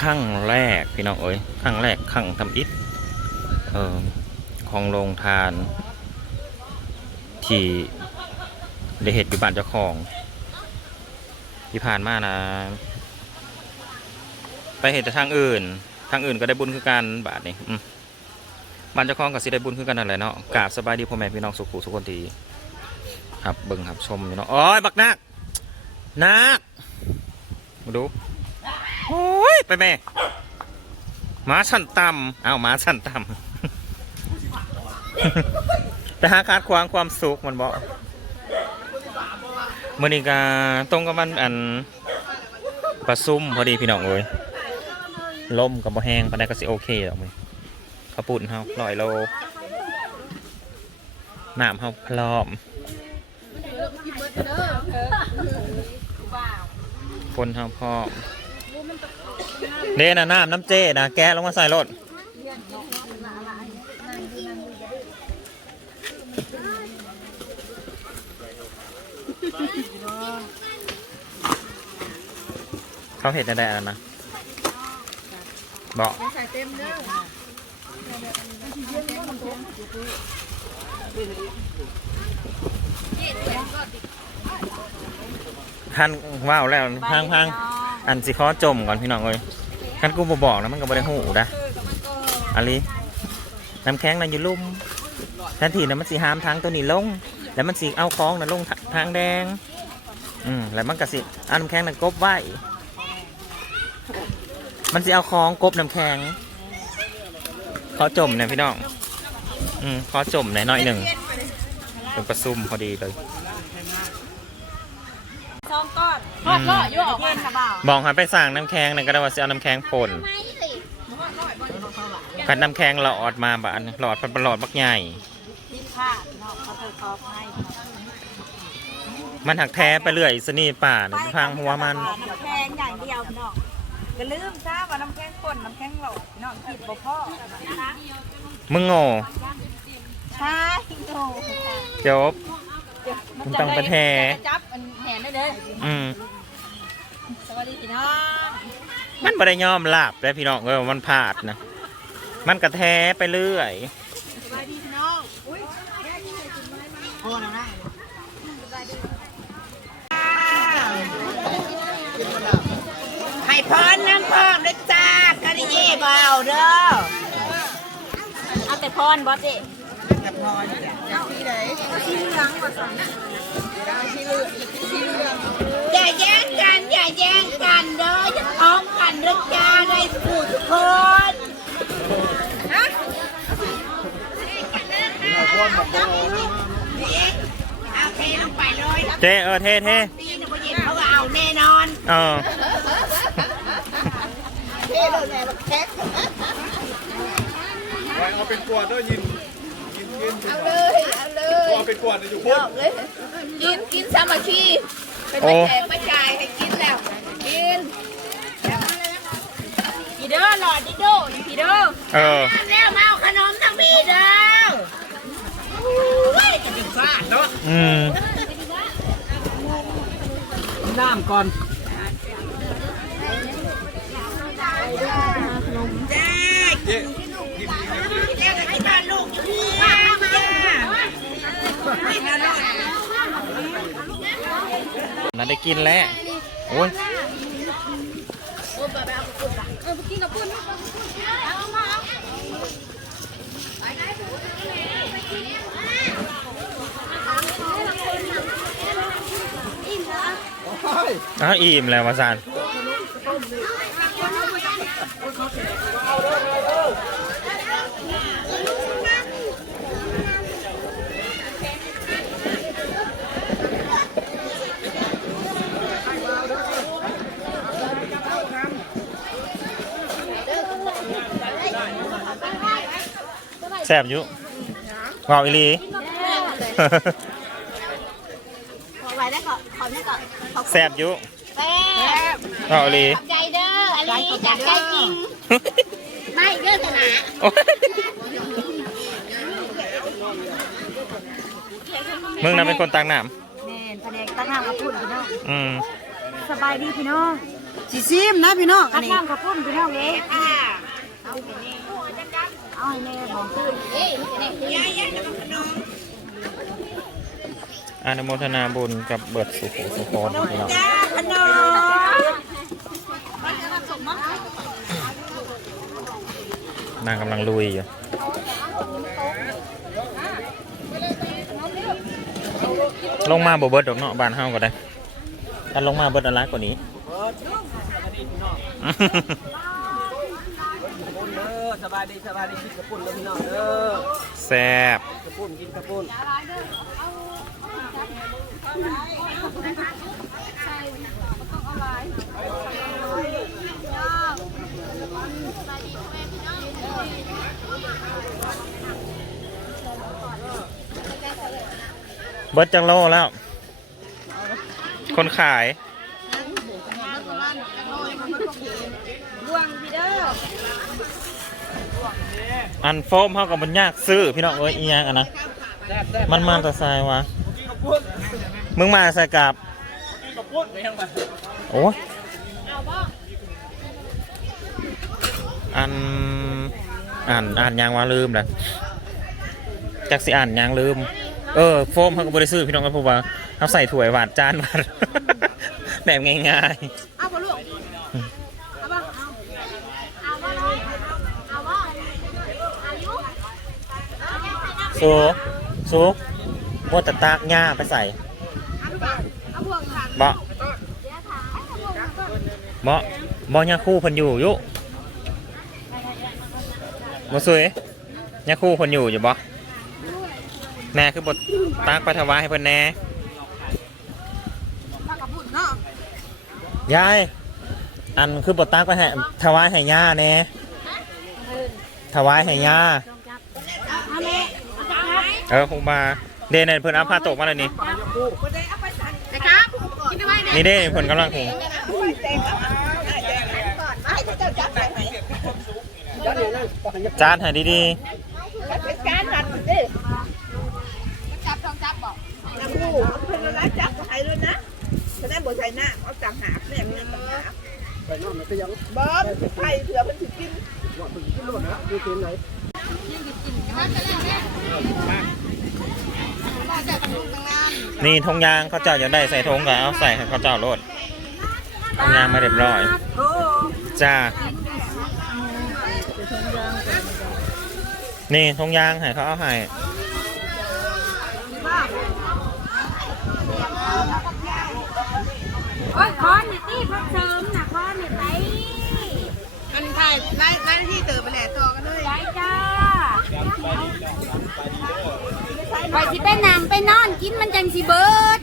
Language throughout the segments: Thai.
ครั้งแรกพี่น้องเอ้ยครั้งแรกครั้งทำอิฐเออของโรงทาน ที่ได้เหตุอยู่บ้านเจ้าของ ที่ผ่านมานะ ไปเหตุแต่ทางอื่น ทางอื่นก็ได้บุญคือกันบาทนี่บ้านเจ้าของก็สิได้บุญคือกันนั่นแหละเนาะกราบสบายดีพ่อแม่พี่น้องสุขุสุขคนทีครับเบิ่งครับชมอยู่เนาะโอ้ยบักนักนักมาดูโอ้ ไปแม่หมาสั่นต่ำอ้าหมาสั่นต่ำไปหาคาดควางความสุขมันบอกมื่อนี้ก็ตรงกับมันอันประซุ่มพอดีพี่น้องเอ้ยลมกับบ่แห้งปานใดก็สิโอเคดอกมั้ยข้าวปุ่นเฮาร้อยโลน้ำเฮาพร้อมคนเฮาพร้อม เด้นะน้ำน้ำเจนะแกะลงมาใส่รถเขาเห็นได้แล้วนะบอกเด็กก็ดิ ท่านว้าวแล้วพังพังอันสิขอจมก่อนพี่น้องเอ้ยท่านกูบบอกนะมันก็บ่ได้หูนะอันนี้น้ำแข็งนั่นอยู่ลุ่มแทนที่นะมันสิหามทางตัวนี้ลง แล้วมันสิเอาคล้องนะลงทาทางแดง อืมแล้วมันก็สิเอาน้ำแข็งนั่นกบไว้มันสิเอาคล้องกบน้ำแข็งขอจมเนี่ยพี่น้อง อืมขอจมหน่อยหน่อยหนึ่งเป็นประซุ่มพอดีเลย ซองก้อนทอ ดล่อยั่วออกมาค่ะบ่าวบอกให้ไปสั่งน้ำแข็งนั่นก็ได้ว่าสิเอาน้ำแข็งป่นกัดน้ำแข็งหลอดมาบานหลอดเป็นหลอดบักใหญ่ทิ้งผ้าพี่น้องเขาเคยคอให้มันหักแท้ไปเรื่อยสนี่ป่าเนี่ยพังหัวมันน้ำแข็งอย่างเดียวพี่น้องอย่าลืมทราบว่าน้ำแข็งป่นน้ำแข็งหลอดพี่น้องคิดบ่พ่อมึงโง่ใช่โตจบมันต้องไปแท้จับมันแหนได้เลยอืมส วัสดีพี่น้องมันไม่ได้ยอมลาบเลยพี่น้องเออมันพลาดนะ มันกระแทไปเรื่อยสวัสดีพี่น้องอุ้ยโอ้นะนะให้พรน้ำพรด้วยจ้ากะดิเย่เบาเด้อเอาแต่พรบอสเจ๊อ ย่าแย่งกันอย่าแย่งกันเด้ออย่าท้องกันเด้อจ้าได้ผู้ทุกคนฮะเอาเทลงไปเลยเท่เออเท่เท่ปีนเขาเย็นเขาก็เอาแน่นอนเออเท่เลยแม่บักแท็กไว้เอาเป็นกวดด้วยยินยินยินเอาเลยเอาเลยเอาเป็นกวดอยู่พุ่น กินกินสามัคคีเป็นโอ้มาแจกมาจ่ายให้กินแล้ว กินพี่เด้อหลอดดิโดนี่พี่เด้อเออทำแล้วมาเอาขนมทั้งพี่เด้อโอ้ยจะเป็นฟาดเนาะอืมน้ำก่อนจ้าเจ๊แล้ที่บ้านลูกอยู่ที่ว้าวจ้าไม่ทะเลาะ นั่นได้กินแล้วโอ้ยอ้าวอิ่มแล้ววาซาน แซ่บอยู่ว้าวอีหลี ขอไว้ได้ก่อนขอได้ก่อนขอแซ่บอยู่แป๊บว้าวอีหลี ขอบใจเด้ออันนี้จากใจจริง ไม่เด้อสนะโอ๊ยมึงน่ะเป็นคนตักน้แม่นแผนกตั้งห้างมาพูดพี่น้องำอืมสบายดีพี่น้องสิซิมนะพี่น้องอัอันนนี้น้ำกระปุ้นพี่น้องเอง ค่ะเอาให้แม่บอกตื่นเอ้ยยายยายขนมอนุโมทนาบุญกับเบิดสุขสุขคนพี่น้องจ้าขนมนางกำลังลุยอยู่ลงมาบ่เบิดดอกเนาะบ้านเฮาก็ได้ถ้าลงมาเบิดอะไรกว่านี้ สบายดีสบายดีกินกระปุ่นเด้อพี่น้องเด้อแซ่บกระปุ่นกินกระปุ่นเบิดจังโลแล้ว คนขาย อันโฟมเขากับมันยากซื้อพี่น้องเอ้ยอีหยังอะนะมันมาแต่ทรายวะมึงมาใส่กับโอ้ยอันอ่านอ่านยังว่าลืมเลยจักสิอ่านยังลืม เออโฟมเขาก็บริซื้อพี่น้องก็พูดว่าเขาใส่ถ้วยหวานจานหวานแบบง่ายเอาบ่ลูกเอาบ่เอาบ่เอาบ่อายุ ๆสูสูมัวแต่ตากหญ้าไปใส่เอาบ่เอาพวกค่ะเบาะเบาะเบาะหญ้าคู่เพิ่นอยู่อยุบ่สวยหญ้าคู่เพิ่นอยู่อยู่บ่แน่คือบทตากไปถวายให้เพิ่นแน่มากระปุ้นเนาะยายอันคือบทตากไปให้ถวายให้ย่าแน่ถวายให้ย่าเอาแม่เอาจังไหน เออคงมาเดนเพิ่นเอาผ้าตกมาเลยนี่นะครับกินได้ไหมเนี่ยนี่เด้เพิ่นกำลังคงไอ้เจ้าจับไปไหนจานให้ดีเป็นการดันดิจับต้องจับบอกน้ำมูกเพิ่นละจับก็ให้เลยนะจะได้บ่ใส่หน้าเอาจังหาบเนี่ยมันจังหาบไปนอนไปยังบ่ไผ่เถื่อเพิ่นสิกินว่ามึงกินโลดนะดูเต็มไหนๆนี่ ทงยางเขาเจ้าอยากได้ใส่ทงก็เอาใส่ให้เขาเจ้าโลดทงยางมาเรียบร้อยโอ้จ้านี่ทงยางให้เขาเอาให้โอ้ยคอนนี่ตีพักเสริมนะคอนนี่ไปอันถ่ายไล่ไล่ที่เติบไปแหละต่อกันเลยไปจ้า ไปสิไปนั่งไปนอนกินมันจังสิเบิด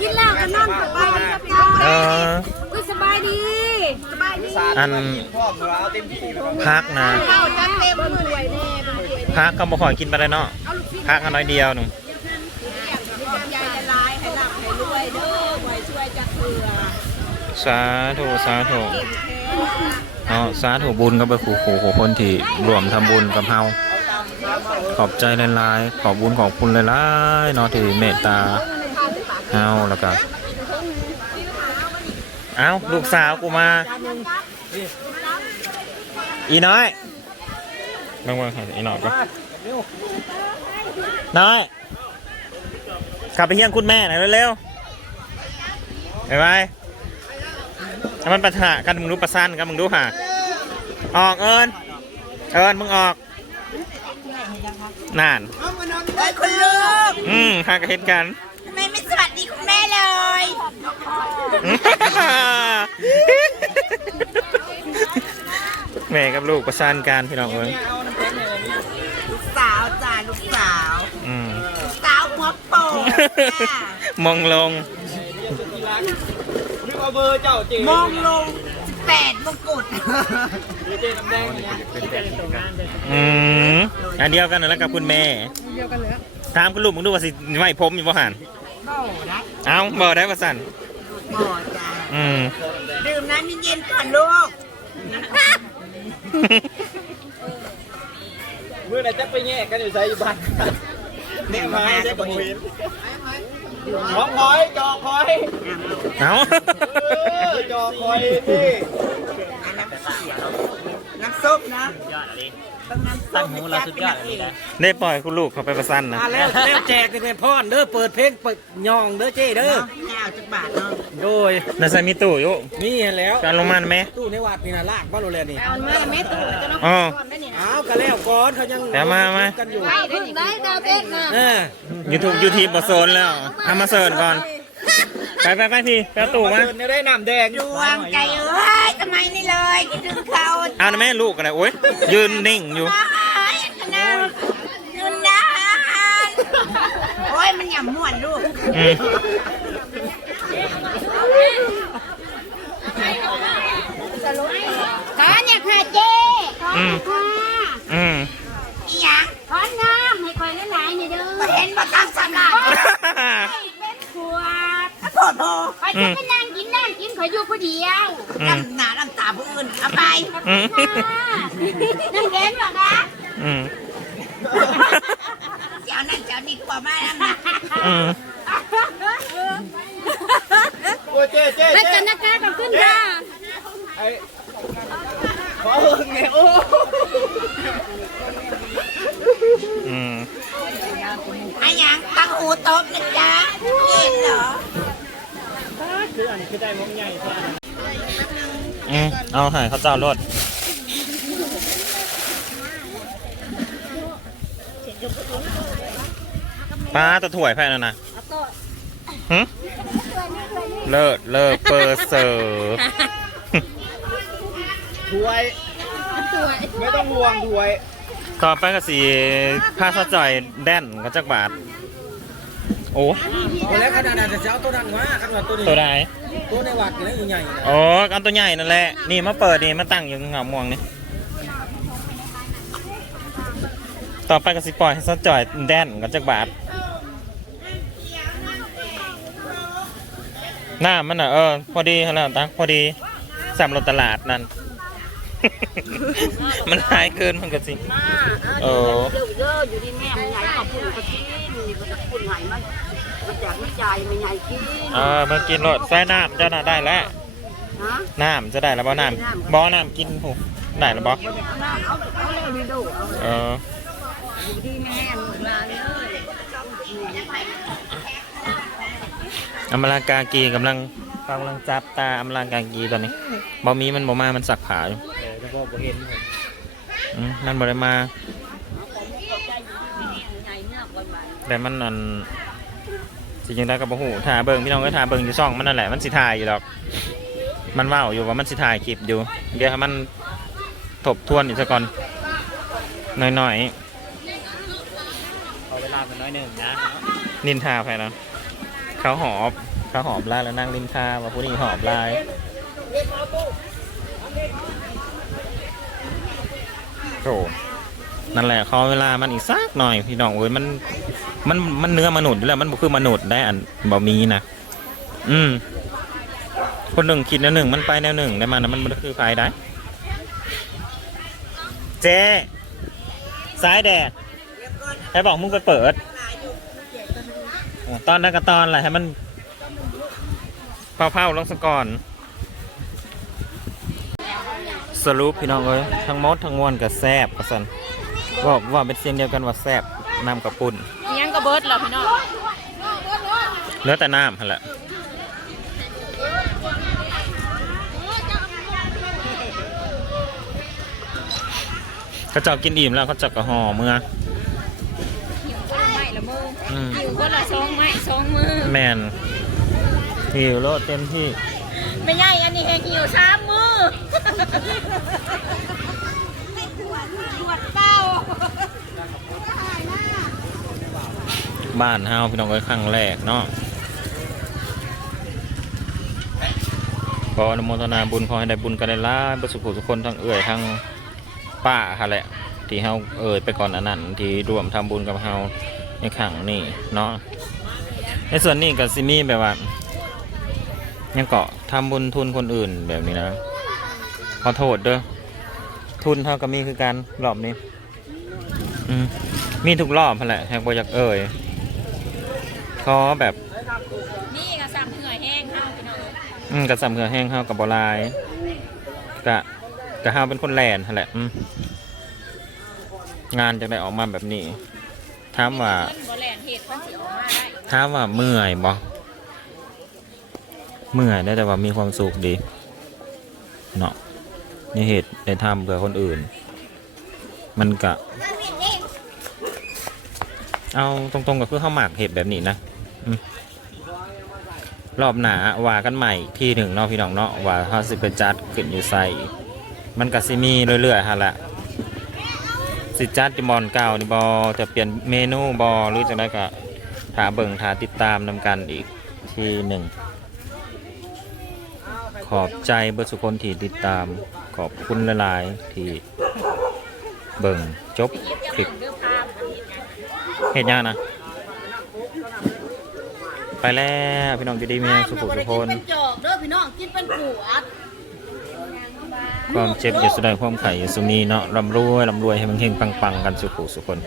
กินแล้วก็นอนสบายดีครับจ้าเอออุ้ยสบายดี สบายดีอันพ่อมาเอาเต็มที่พักนะเข้าจังเต็มมือด้วยแน่เป็นด้วยพักก็บ่ค่อยกินไปเลยเนาะพักอันน้อยเดียวหนึ่งใจละลายให้หลับให้รวยเด้อไว้ช่วยจักเถื่อสาธุสาธุ เอาสาธุบุญก็ไปขู่ขู่ขอคนที่รวมทำบุญกับเฮาขอบใจหลายๆขอบบุญขอบคุณหลายๆเนาะที่เมตตาเฮาแล้วก็เอ้าลูกสาวกูมาอีน้อยเบิ่งเบิ่งให้อีน้อยก็น้อยกลับไปเฮียงคุณแม่หน่อยเร็วๆบ๊ายบาย ถ้ามันปะทะกันมึงรู้ประสันกันมึงดูห่ะออกเอิญเอิญมึงออกน่านไอ้คุณลูกอืมหากระเห็นกันทำไมไม่สวัสดีคุณแม่เลย แม่กับลูกประสานกันพี่น้องเอิญลูกสาวจ้าลูกสาวอืม สาวหัวโปกจ้ามองลง นึกว่าเบอร์เจ้าเจ๊มองลงแปดมงกุฎเจ๊น้ำแดงเนี่ยอืมอันเดียวกันนั่นแหละกับคุณแม่เดียวกันเลยถามคุณลูกมึงดูว่าสิไหวผมอยู่บ่หันบ่ได้เอ้าบ่ได้ประสันบ่จ้าอืม ดื่มน้ำเย็นๆก่อนลูกเมื่อไหร่จะไปแย่กันอยู่ใส่อยู่บ้านแม่มาได้บ่เห็น ของคอยจอคอยเอาจอคอยนี่น้ำส้มนะ ยอดอะไรต้องน้ำส้มนะจ๊ะเป็นนางเอกได้ปล่อยคุณลูกเขาไปประสันนะ มาแล้วแล้วแจกกันพ่อนเด้อเปิดเพลงเปิดย่องเด้อเจ้เด้อเนาะห้าจักบาทเนาะโดยนาซามิตุอยู่นี่แล้วการลงมันไหมตู้ในวัดนี่นะลากบ้านโรแลนี่เอามาแม่ตู่จะน้องอ๋อก่อนได้นี่นะอ้าวกันแล้วก่อนเขายังแล้วมามากันอยู่ไปได้นี่ได้ดาวเด็กนะเออยูทูบยูทีบโซนแล้วทำมาเสิร์ชก่อน ไปไปไปพี่แป๊บตู่มาเดินได้น้ำแดงดวงใจเอ้ยทำไมนี่เลยคิดถึงเขาเอานะแม่ลูกอะไรโอ้ยยืนนิ่งอยู่อ้ายนะนุนนะโอ้ยมันหย่ำม่วนลูกอืมขอเนี่ยค่ะเจ๊อืมค่ะอืมอีหยังขอน้ำให้คอยหลายๆนี่เด้อเห็นมาตั้งสำลักเป็นขวด โทษโทษคอยจะไปนั่งกินนั่งกินขอยอยู่ผู้เดียวอืม น้ำหนาน้ำตาผู้อื่นเอาไปอืมน้ำเย็นเหรอคะอืมเจ้านั่นเจ้านี่กลัวมากนะอืมโอ้เจ้เจ้แล้วเจ้กันนะคะขอบคุณค่ะไอ้ขอเอิงเนี่ยโอ้อืมไอ้หยังตั้งหูตบนะจ๊ะกินเหรอ คืออันนี้คือได้มงใหญ่ใช่ไหมอืมเอาใหายเขาเจ้ารถป้าตะถ่วยแพ้แล้วนะหึเลิศเลิศเปอร์เซอร์ถวย ไม่ต้องห่วงถวย ต่อไปก็สีผ้าสะจ่อยแดนก็จักบาท โอ้วันแล้วขนาดนั้นจะเอาตัวนั้นมาขนาดตัวนี้ตัวใดตัวในวัดนี่นะใหญ่ๆนะโอ้เอาตัวใหญ่นั่นแหละ นี่มาเปิดนี่มาตั้งอยู่เหงาม่วงนี่ต่อไปก็สิปล่อยให้สะจ่อยแดนก็จักบาทหน้ามันอะเออพอดีขนาดตักพอดีสามรถตลาดนั่น มันหายเกินมันก็สิเออเด้อเด้ออยู่ที่แม่มันใหญ่ขอบคุณก็กินนี่ก็จะคุณใหญ่มัน มันอยากไม่ใจมันใหญ่กินเออมากินรถใส่น้ำเจ้าน่ะได้แล้วฮะน้ำจะได้แล้วบ่น้ำบ่น้ำกินผูได้แล้วบ่เอาเอาเอาเร็วดีดูเอาเอออยู่ที่แม่มันมาเลยอมรากากีกำลังกำลังจับตาอมรากากีตอนนี้บ่มีมันบ่มา มันสักผาอยู่เออแล้วก็บ่เห็นอืมนั่นบ่ได้มาใหญ่เนี่ยคนมาแต่มันนั่น สิจังได้กับบ่ฮู้ถ่าเบิ่งพี่น้องก็ถ่าเบิ่งอยู่ช่องมันนั่นแหละมันสิถ่ายอยู่ดอก มันเว้าอยู่ว่ามันสิถ่ายคลิปอยู่ เดี๋ยวให้มันทบทวนอีกซะก่อนหน่อยขอเวลาเป็นน้อยหนึ่งนะๆนินทาไปนะเขาหอบเขาหอบลายแล้วนั่งนินทาว่าผู้นี้หอบลายโอ้นั่นแหละขอเวลามันอีกสักหน่อยพี่น้องเอ้ยมัน มันมันเนื้อมนุษย์แล้วมันคือมนุษย์ได้อันบ่มีนะอืม คนหนึ่งคิดแนวหนึ่งมันไปแนวหนึ่งได้มานะมันบ่คือไฟได้ เจ๊ซ้ายแดกให้บอกมึงไปเปิด ตอนนั้นก็ตอนแหละให้มันเผาๆลงสก่อนสรุปพี่น้องเอ้ยทั้งมดทั้งมวลกับแซบกสันว่าว่าเป็นเสียงเดียวกันว่าแซบนำกับปุ่น ยังกระเบิดเหรอพี่น้องเหลือแต่น้ำหั่นแหละเขาเจากินอิ่มแล้วเขาเจาก็ห่อเมื่อหิวก็ละไม่ละมืออืมหิวก็ละสองไม้สองมือแมนหิวโลดเต็มที่ ไม่ใหญ่อันนี้แหงหิวสามมือตรวจเป้า บ้านเฮาพี่น้องเอ้ยครั้งแรกเนาะขออนุโมทนาบุญขอให้ได้บุญกันได้ล่าประสุขทุกคนทั้งเอ่ยทั้งป้าค่ะแหละ ที่เฮาเอ่ยไปก่อนอันนั้นที่ร่วมทำบุญกับเฮาในครั้งนี้เนาะในส่วนนี้ก็สิมี่แบบว่ายังเกาะทำบุญทุนคนอื่นแบบนี้นะขอโทษเด้อทุนเท่ากับมีคือการรอบนี้ อืมมีทุกรอบนั่นแหละแฮกบอยากเอ่ย ขอแบบ นี่ก็ซ้ำเหงื่อแห้งข้าวพี่น้องอืมกระสำเหือแห้งเฮากับบหลายกะกะเฮาเป็นคนแลนนั่นแหละอืมงานจะได้ออกมาแบบนี้ถามว่าเงินบ่แลนเห็ดมันสิออกมาได้ถามว่าเมื่อยบ่เมื่อยได้แต่ว่ามีความสุขดีเนาะในเหตุในทำเพื่อคนอื่น มันกะ เอาตรงๆก็คือข้าวหมากเห็ดแบบนี้นะอืม รอบหนาว่ากันใหม่ที่หนึ่งเนาะพี่น้องเนาะว่าเขาสิไปจัดขึ้นอยู่ใส่มันก็สิมีเรื่อยๆฮะละสิจัดจิมอนเก่านี่บอจะเปลี่ยนเมนูบอหรือจะได้ก็ถาเบิ่งถาติดตามนำกันอีกทีหนึ่งขอบใจเบอร์สุคนที่ติดตามขอบคุณหลายๆที่เบิ่งจบคลิปเห็ดหยังเห็นยังนะ ไปแล้วพี่น้องจะดีมีแรงสุขทุกคนเป็นจอกเด้อพี่น้องกินเป็นปูอัดความเจ็บอย่าแสดงความไข่อย่าสุมีเนาะร่ำรวยร่ำรวยให้มันเฮงปังๆกันสุขุสุขคนเ